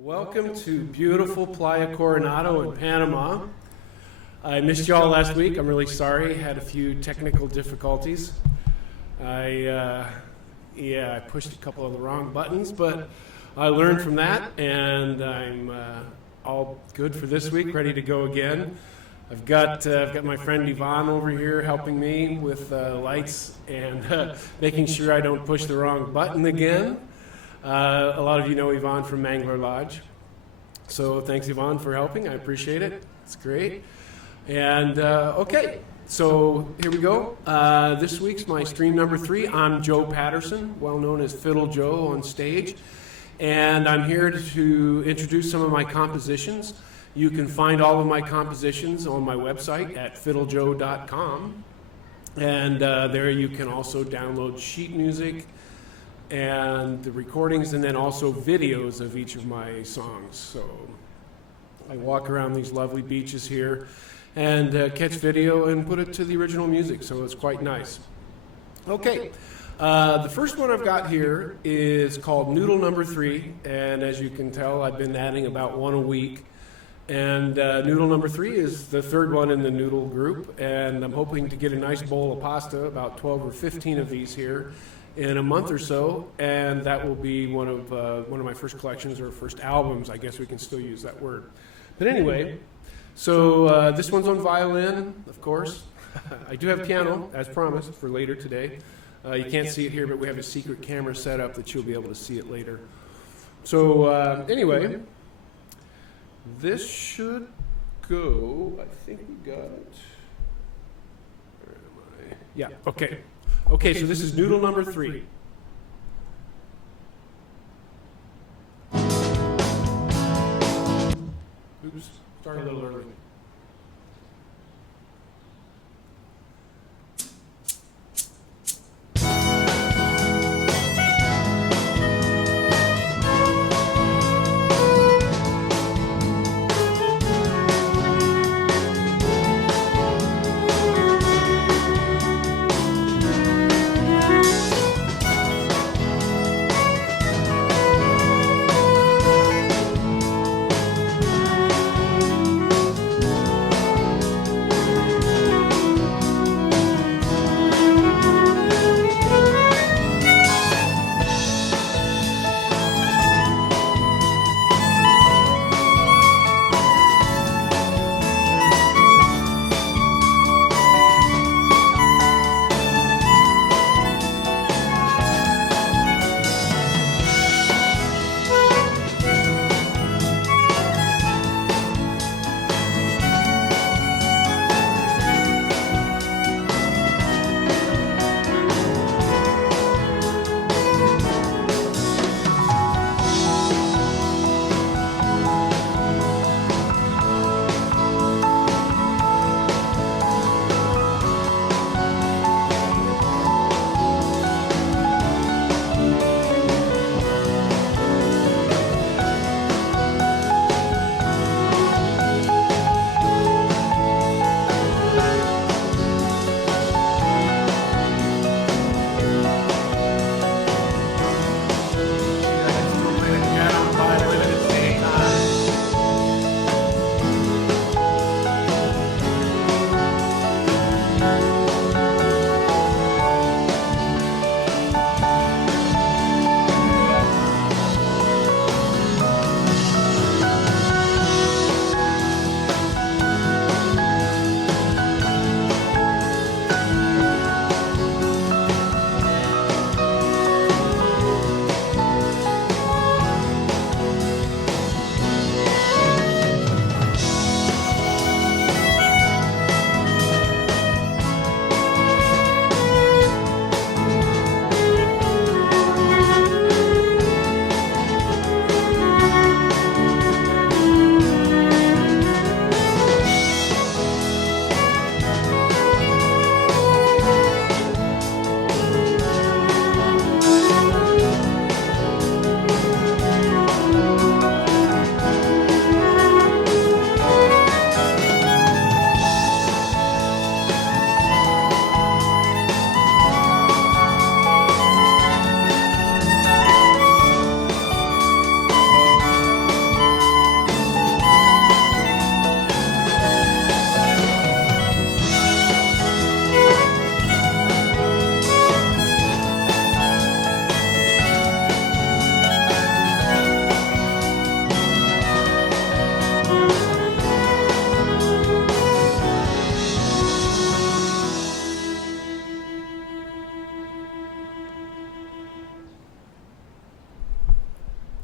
Welcome to beautiful Playa Coronado in Panama. I missed y'all last week. I'm really sorry. Had a few technical difficulties. I pushed a couple of the wrong buttons, but I learned from that, and I'm all good for this week, ready to go again. I've got my friend Yvonne over here helping me with lights and making sure I don't push the wrong button again. A lot of you know Yvonne from Mangler Lodge. So thanks, Yvonne, for helping. I appreciate it. It's great. And okay, so here we go. This week's my stream number 3. I'm Joe Patterson, well known as Fiddle Joe on stage. And I'm here to introduce some of my compositions. You can find all of my compositions on my website at fiddlejoe.com. And there you can also download sheet music and the recordings, and then also videos of each of my songs. So I walk around these lovely beaches here and catch video and put it to the original music, so it's quite nice. Okay, the first one I've got here is called Noodle Number 3, and as you can tell, I've been adding about one a week. And Noodle Number 3 is the third one in the noodle group, and I'm hoping to get a nice bowl of pasta, about 12 or 15 of these here, in a month or so, and that will be one of my first collections or first albums. I guess we can still use that word. But anyway, so this one's on violin, of course. I do have piano, as promised, for later today. You can't see it here, but we have a secret camera set up that you'll be able to see it later. So anyway, this should go. I think we got it. Where am I? Yeah, okay. Okay, so this is Noodle Number 3. Oops, started a little early.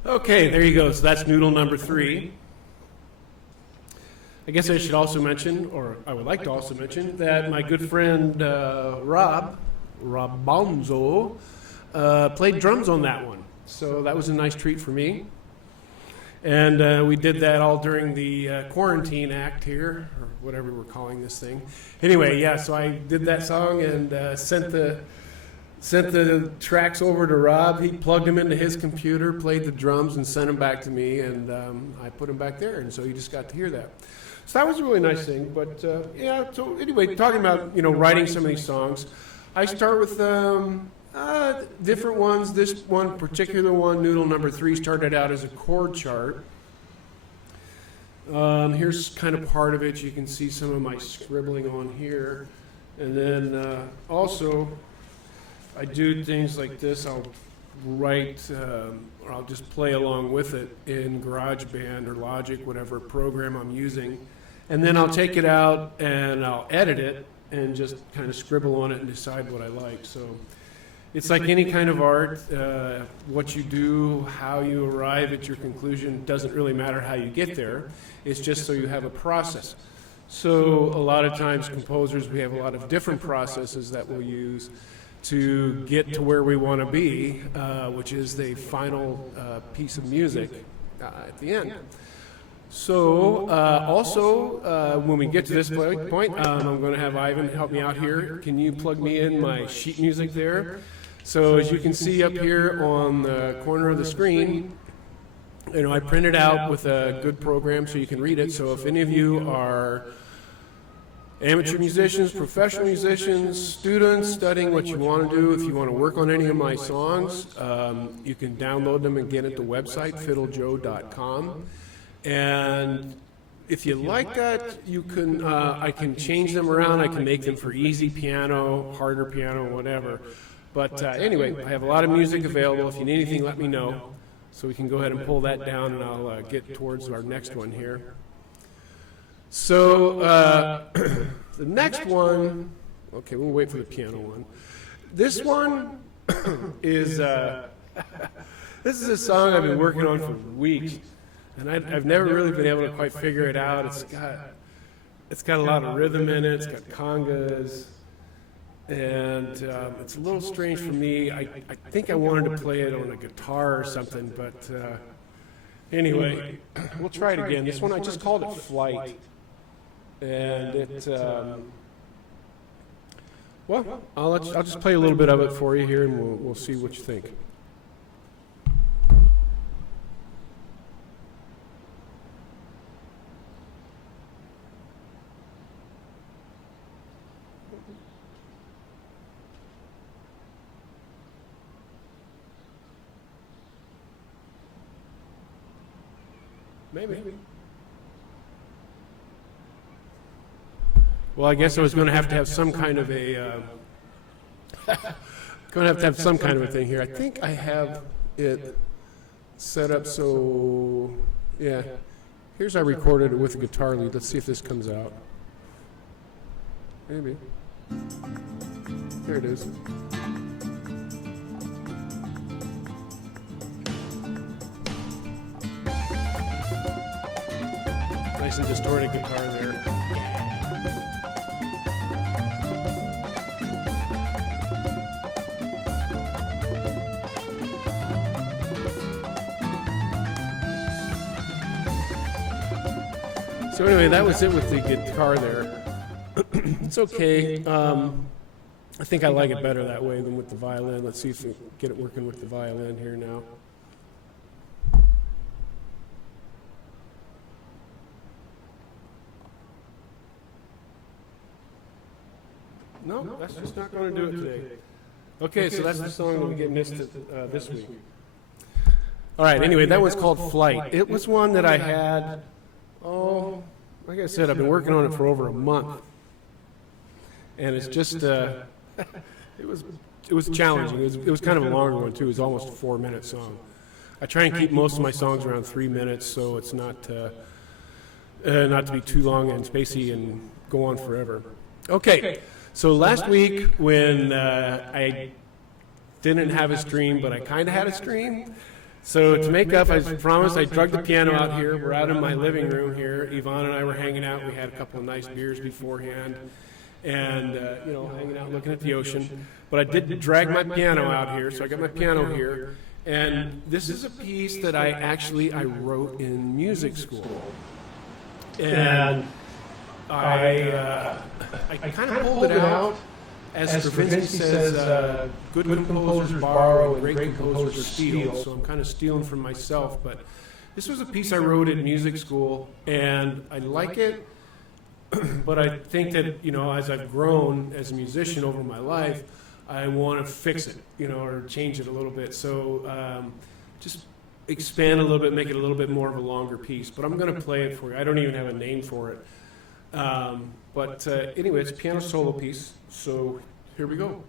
Okay, there you go. So that's noodle number 3. I guess I should also mention, or I would like to also mention, that my good friend Rob Bonzo, played drums on that one. So that was a nice treat for me. And we did that all during the quarantine act here, or whatever we're calling this thing. Anyway, yeah, so I did that song and sent the tracks over to Rob. He plugged them into his computer, played the drums, and sent them back to me, and I put them back there, and so you just got to hear that. So that was a really nice thing. But yeah, so anyway, talking about writing some of these songs, I start with different ones. This one particular one, noodle number 3, started out as a chord chart. Here's kind of part of it. You can see some of my scribbling on here. And then also, I do things like this. I'll write, or I'll just play along with it in GarageBand or Logic, whatever program I'm using. And then I'll take it out and I'll edit it and just kind of scribble on it and decide what I like. So it's like any kind of art. What you do, how you arrive at your conclusion, doesn't really matter how you get there. It's just so you have a process. So a lot of times composers, we have a lot of different processes that we'll use to get to where we want to be, which is the final piece of music at the end. So also, when we get to this point, I'm going to have Ivan help me out here. Can you plug me in my sheet music there? So as you can see up here on the corner of the screen, I printed out with a good program so you can read it. So if any of you are amateur musicians, professional musicians, students studying what you want to do, if you want to work on any of my songs, you can download them and get at the website, fiddlejoe.com. And if you like that, you can. I can change them around. I can make them for easy piano, harder piano, whatever. But anyway, I have a lot of music available. If you need anything, let me know. So we can go ahead and pull that down, and I'll get towards our next one here. So the next one, okay, we'll wait for the piano one. This one is this is a song I've been working on for weeks. And I've never really been able to quite figure it out. It's got a lot of rhythm in it. It's got congas, and it's a little strange for me. I think I wanted to play it on a guitar or something, but anyway, we'll try it again. This one I just called it Flight, and it. Well, I'll just play a little bit of it for you here, and we'll see what you think. Maybe. Well, I guess I was going to have some kind of a some kind of a thing here. I think I have it set up so yeah. Here's I recorded it with a guitar lead. Let's see if this comes out. Maybe. Here it is. Nice and distorted guitar there. So anyway, that was it with the guitar there. It's okay. I think I like it better that way than with the violin. Let's see if we get it working with the violin here now. No, that's just not going to do it today. Okay, so that's the song that we get missed this week. All right, anyway, that was called Flight. It was one that I had, like I said, I've been working on it for over a month. And it's just, it was challenging. It was kind of a longer one, too. It was almost a 4-minute song. I try and keep most of my songs around 3 minutes, so it's not to be too long and spacey and go on forever. Okay. So last week when I didn't have a stream, but I kind of had a stream, So to make up, I promised I drug the piano out here. We're out in my living room here. Yvonne and I were hanging out. We had a couple of nice beers beforehand, and hanging out, looking at the ocean. But I did drag my piano out here, so I got my piano here. And this is a piece that I wrote in music school, and I kind of pulled it out. As Stravinsky says, good composers borrow and great composers steal, so I'm kind of stealing from myself. But this was a piece I wrote in music school, and I like it, but I think that, as I've grown as a musician over my life, I want to fix it, or change it a little bit. So just expand a little bit, make it a little bit more of a longer piece. But I'm going to play it for you. I don't even have a name for it. But anyway, it's a piano solo piece, so here we go.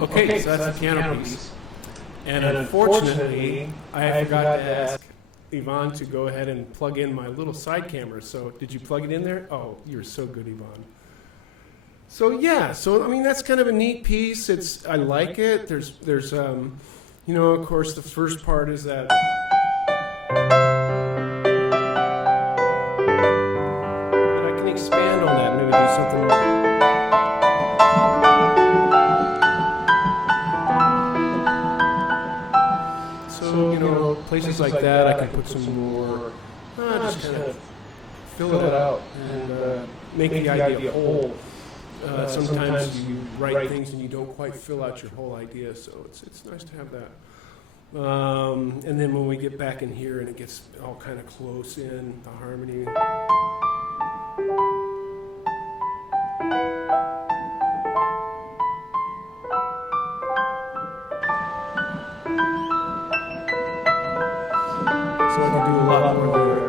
Okay, so that's a piano piece. And unfortunately, I forgot to ask Yvonne to go ahead and plug in my little side camera. So did you plug it in there? Oh, you're so good, Yvonne. So yeah, that's kind of a neat piece. I like it. There's of course the first part is that. But I can expand on that, maybe do something. So, places like that, I can put some more, just kind of fill it out and make the idea whole. Sometimes you write things and you don't quite fill out your whole idea, so it's nice to have that. And then when we get back in here and it gets all kind of close in, the harmony. So I can do a lot more there.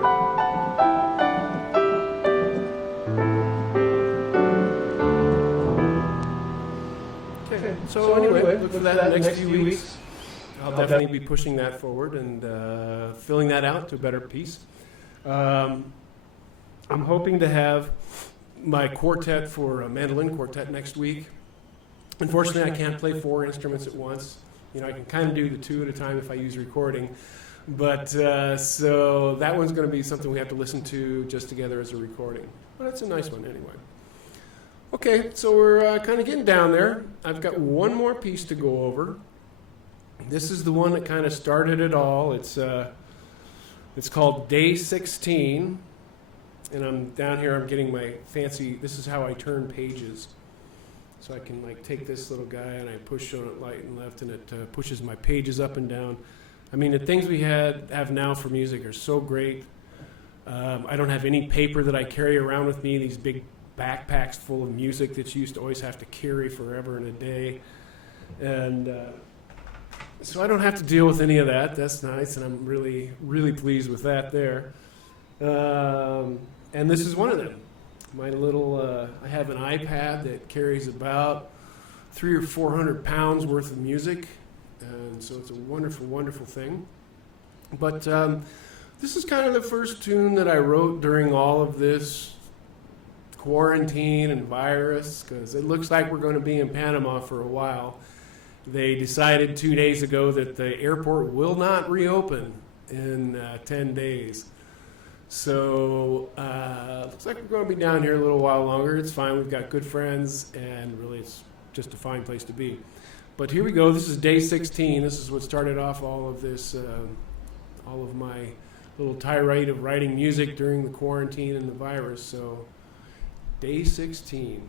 Okay, so anyway, look for that in the next few weeks. I'll definitely be pushing that forward and filling that out to a better piece. I'm hoping to have my quartet for a mandolin quartet next week. Unfortunately, I can't play 4 instruments at once. I can kind of do the 2 at a time if I use recording. But so that one's going to be something we have to listen to just together as a recording. But it's a nice one anyway. Okay, so we're kind of getting down there. I've got one more piece to go over. This is the one that kind of started it all. It's called Day 16. And I'm down here, I'm getting my fancy, this is how I turn pages. So I can like take this little guy and I push on it right and left and it pushes my pages up and down. I mean, the things we have now for music are so great. I don't have any paper that I carry around with me, these big backpacks full of music that you used to always have to carry forever and a day. And so I don't have to deal with any of that. That's nice, and I'm really, really pleased with that there. And this is one of them. My little, I have an iPad that carries about 300 or 400 pounds worth of music. And so it's a wonderful, wonderful thing. But this is kind of the first tune that I wrote during all of this quarantine and virus, because it looks like we're going to be in Panama for a while. They decided 2 days ago that the airport will not reopen in 10 days. So looks like we're going to be down here a little while longer. It's fine. We've got good friends, and really it's just a fine place to be. But here we go. This is Day 16. This is what started off all of this, all of my little tirade of writing music during the quarantine and the virus. So Day 16.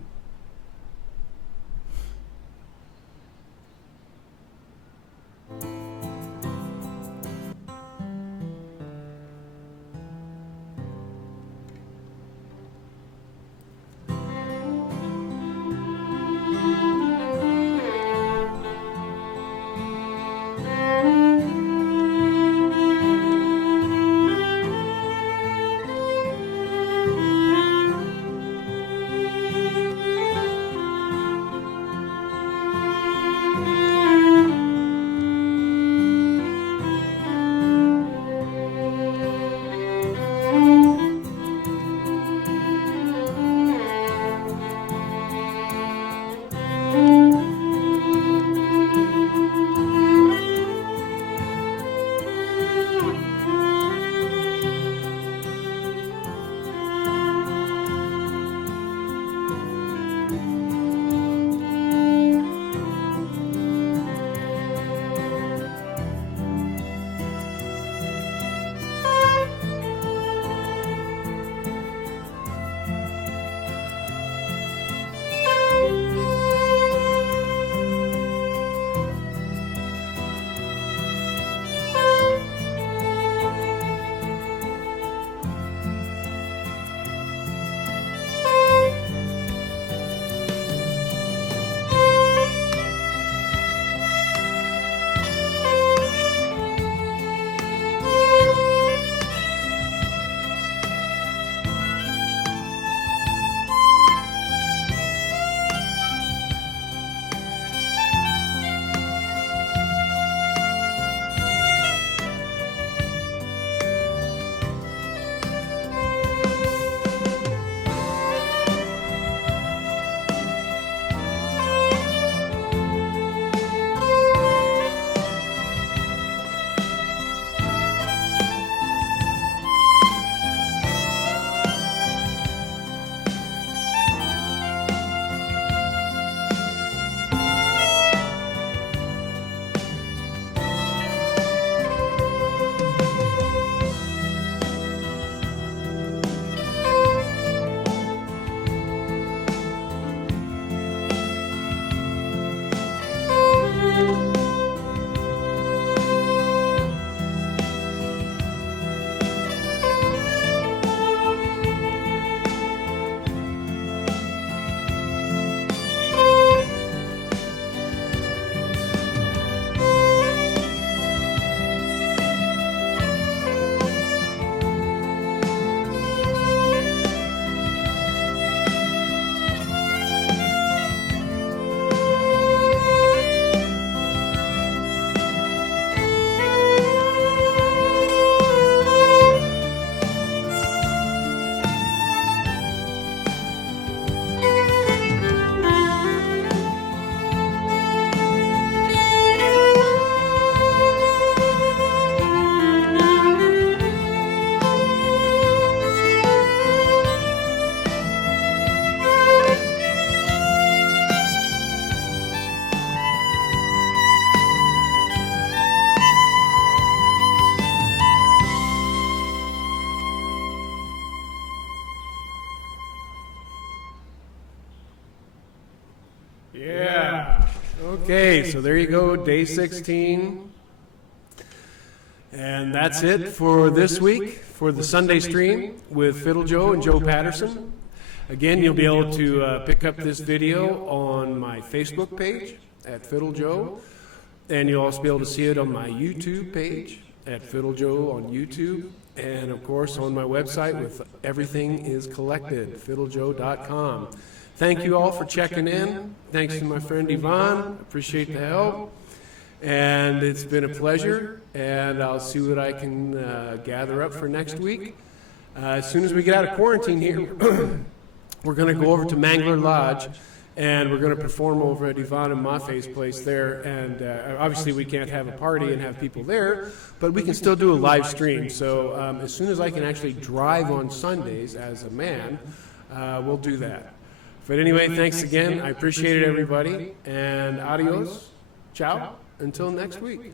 Okay, so there you go, day 16. And that's it for this week, for the Sunday stream with Fiddle Joe and Joe Patterson. Again, you'll be able to pick up this video on my Facebook page at Fiddle Joe, and you'll also be able to see it on my YouTube page at Fiddle Joe on YouTube, and of course on my website with Everything Is Collected, fiddlejoe.com. Thank you all for checking in. Thanks to my friend Yvonne. Appreciate the help. And it's been a pleasure, and I'll see what I can gather up for next week. As soon as we get out of quarantine here, we're going to go over to Mangler Lodge, and we're going to perform over at Yvonne and Mafe's place there. And obviously we can't have a party and have people there, but we can still do a live stream. So as soon as I can actually drive on Sundays as a man, we'll do that. But anyway, thanks again. I appreciate it, everybody. And adios. Ciao. Until next week.